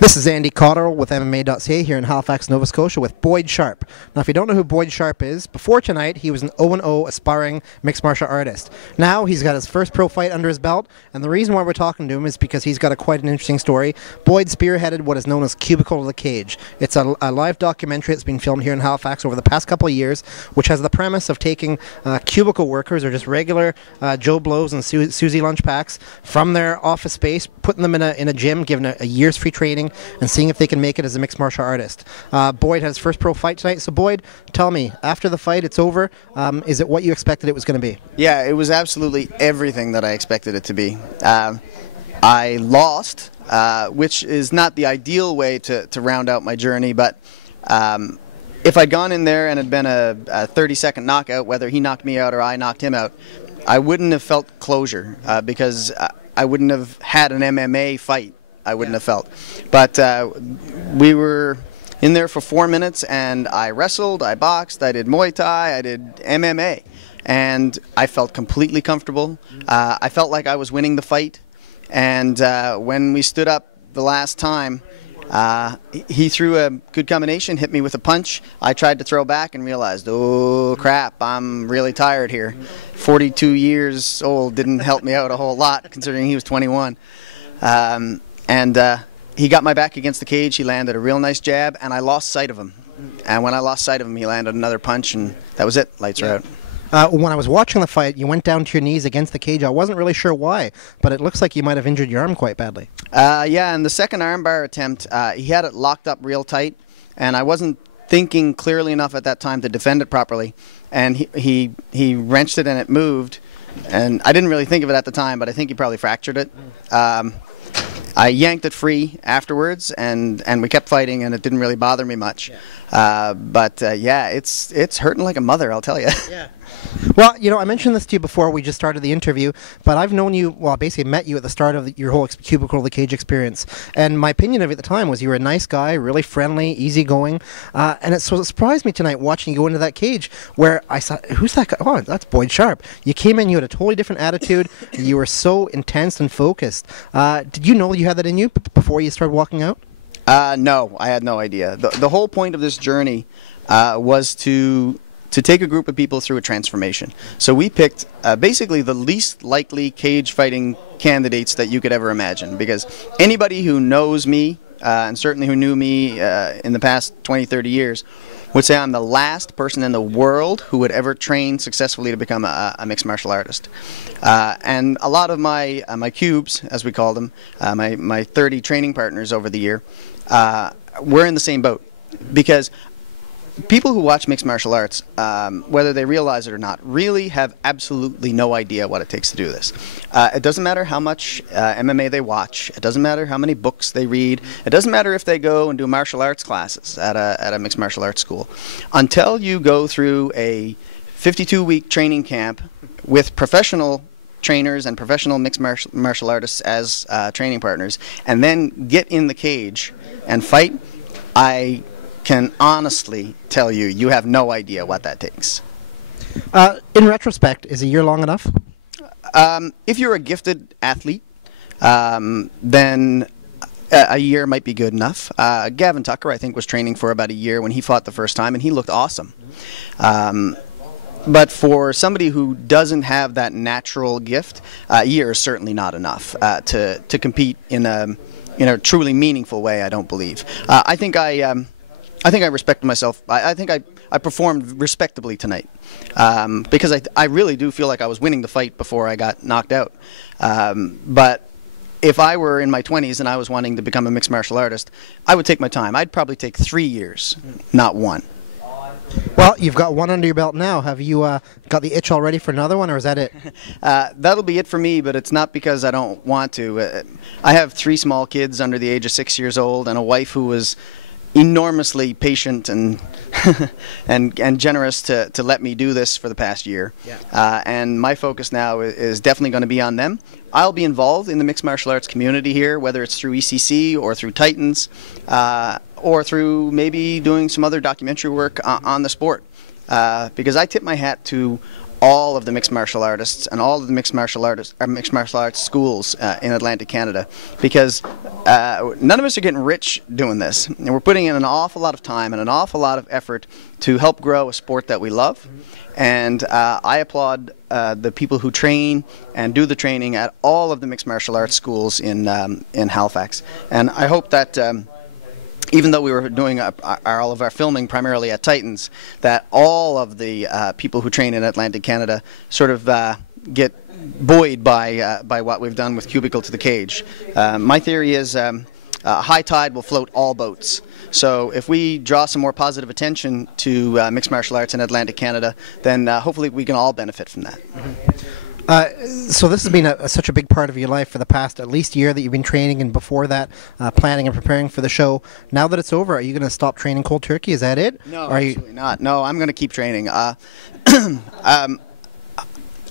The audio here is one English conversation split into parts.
This is Andy Cotterill with MMA.ca here in Halifax, Nova Scotia with Boyd Sharpe. Now, if you don't know who Boyd Sharpe is, before tonight he was an 0-0 aspiring mixed martial artist. Now he's got his first pro fight under his belt, and the reason why we're talking to him is because he's got quite an interesting story. Boyd spearheaded what is known as Cubicle of the Cage. It's a live documentary that's been filmed here in Halifax over the past couple of years, which has the premise of taking cubicle workers, or just regular Joe Blows and Susie lunch packs, from their office space, putting them in a gym, giving a year's free training, and seeing if they can make it as a mixed martial artist. Boyd has his first pro fight tonight. So Boyd, tell me, after the fight, it's over, is it what you expected it was going to be? Yeah, it was absolutely everything that I expected it to be. I lost, which is not the ideal way to round out my journey, but if I'd gone in there and it had been a 30-second knockout, whether he knocked me out or I knocked him out, I wouldn't have felt closure because I wouldn't have had an MMA fight. I wouldn't have felt. But we were in there for 4 minutes, and I wrestled, I boxed, I did Muay Thai, I did MMA, and I felt completely comfortable. I felt like I was winning the fight, and when we stood up the last time, he threw a good combination, hit me with a punch. I tried to throw back and realized, oh crap, I'm really tired here. 42 years old didn't help me out a whole lot, considering he was 21. And he got my back against the cage. He landed a real nice jab, and I lost sight of him. And when I lost sight of him, he landed another punch, and that was it. Lights are out. When I was watching the fight, you went down to your knees against the cage. I wasn't really sure why, but it looks like you might have injured your arm quite badly. Yeah, in the second armbar attempt, he had it locked up real tight, and I wasn't thinking clearly enough at that time to defend it properly. And he wrenched it, and it moved. And I didn't really think of it at the time, but I think he probably fractured it. I yanked it free afterwards, and we kept fighting, and it didn't really bother me much. Yeah, it's hurting like a mother, I'll tell you. Yeah. Well, you know, I mentioned this to you before we just started the interview, but I've known you, well, I basically met you at the start of your whole Cubicle of the Cage experience, and my opinion of you at the time was you were a nice guy, really friendly, easygoing, and it surprised me tonight watching you go into that cage where I saw, who's that guy? Oh, that's Boyd Sharpe. You came in, you had a totally different attitude, you were so intense and focused. Did you know you had that in you before you started walking out? No, I had no idea. The whole point of this journey was to take a group of people through a transformation. So we picked basically the least likely cage fighting candidates that you could ever imagine, because anybody who knows me, and certainly who knew me in the past 20, 30 years, would say I'm the last person in the world who would ever train successfully to become a mixed martial artist. And a lot of my cubes, as we call them, my 30 training partners over the year, we're in the same boat, because people who watch mixed martial arts, whether they realize it or not, really have absolutely no idea what it takes to do this. It doesn't matter how much MMA they watch. It doesn't matter how many books they read. It doesn't matter if they go and do martial arts classes at a mixed martial arts school. Until you go through a 52-week training camp with professional trainers and professional mixed martial artists as training partners, and then get in the cage and fight, I can honestly tell you, you have no idea what that takes. In retrospect, is a year long enough? If you're a gifted athlete, then a year might be good enough. Gavin Tucker, I think, was training for about a year when he fought the first time, and he looked awesome. But for somebody who doesn't have that natural gift, a year is certainly not enough to compete in a truly meaningful way, I don't believe. I think I respect myself. I think I performed respectably tonight, because I really do feel like I was winning the fight before I got knocked out. But if I were in my 20s and I was wanting to become a mixed martial artist, I would take my time. I'd probably take 3 years, not 1. Well, you've got one under your belt now. Have you got the itch already for another one, or is that it? That'll be it for me, but it's not because I don't want to. I have 3 small kids under the age of 6 years old, and a wife who was enormously patient and and generous to let me do this for the past year. Yeah. And my focus now is definitely going to be on them. I'll be involved in the mixed martial arts community here, whether it's through ECC or through Titans, or through maybe doing some other documentary work on the sport, because I tip my hat to all of the mixed martial artists and all of the mixed martial arts schools in Atlantic Canada, because none of us are getting rich doing this, and we're putting in an awful lot of time and an awful lot of effort to help grow a sport that we love. And I applaud the people who train and do the training at all of the mixed martial arts schools in Halifax. And I hope that even though we were doing all of our filming primarily at Titans, that all of the people who train in Atlantic Canada sort of get buoyed by what we've done with Cubicle to the Cage. My theory is high tide will float all boats. So if we draw some more positive attention to mixed martial arts in Atlantic Canada, then hopefully we can all benefit from that. So this has been such a big part of your life for the past at least year that you've been training, and before that planning and preparing for the show. Now that it's over, are you going to stop training cold turkey? Is that it? No, absolutely not. No, I'm going to keep training.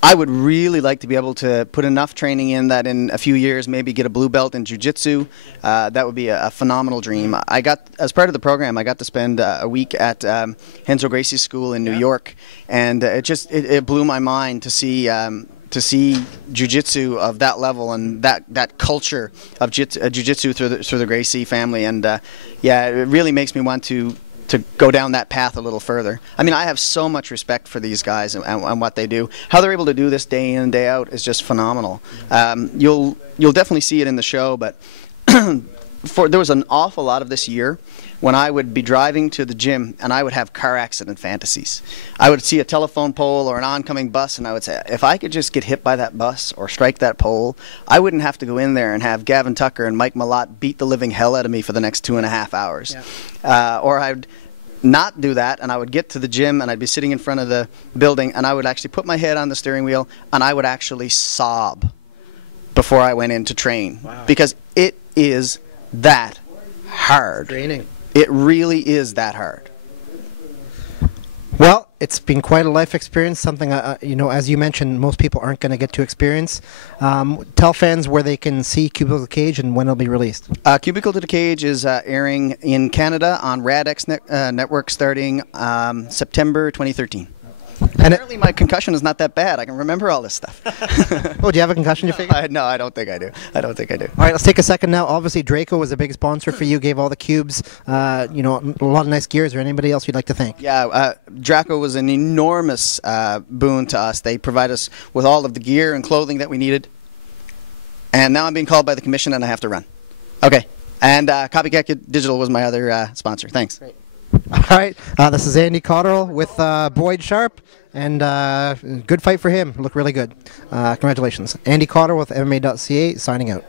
I would really like to be able to put enough training in that in a few years maybe get a blue belt in jiu-jitsu. That would be a phenomenal dream. I got, as part of the program, I got to spend a week at Renzo Gracie school in New York, and it blew my mind to see jiu-jitsu of that level and that culture of jiu-jitsu through the Gracie family. And yeah, it really makes me want to go down that path a little further. I mean, I have so much respect for these guys and what they do. How they're able to do this day in and day out is just phenomenal. You'll definitely see it in the show, but there was an awful lot of this year when I would be driving to the gym and I would have car accident fantasies. I would see a telephone pole or an oncoming bus and I would say, if I could just get hit by that bus or strike that pole, I wouldn't have to go in there and have Gavin Tucker and Mike Malott beat the living hell out of me for the next 2.5 hours. Yeah. Or I'd not do that, and I would get to the gym and I'd be sitting in front of the building and I would actually put my head on the steering wheel and I would actually sob before I went in to train. Wow. Because it is that hard. Training. It really is that hard. Well, it's been quite a life experience, something, you know, as you mentioned, most people aren't going to get to experience. Tell fans where they can see Cubicle to the Cage and when it'll be released. Cubicle to the Cage is airing in Canada on RadX Network starting September 2013. And apparently my concussion is not that bad. I can remember all this stuff. Oh, do you have a concussion, you figure? No, I don't think I do. I don't think I do. All right, let's take a second now. Obviously, Draco was a big sponsor for you, gave all the cubes, you know, a lot of nice gear. Is there anybody else you'd like to thank? Yeah, Draco was an enormous boon to us. They provide us with all of the gear and clothing that we needed. And now I'm being called by the commission and I have to run. Okay. And Copycat Digital was my other sponsor. Thanks. Great. All right, this is Andy Cotterill with Boyd Sharpe, and good fight for him. Looked really good. Congratulations. Andy Cotterill with MMA.ca signing out.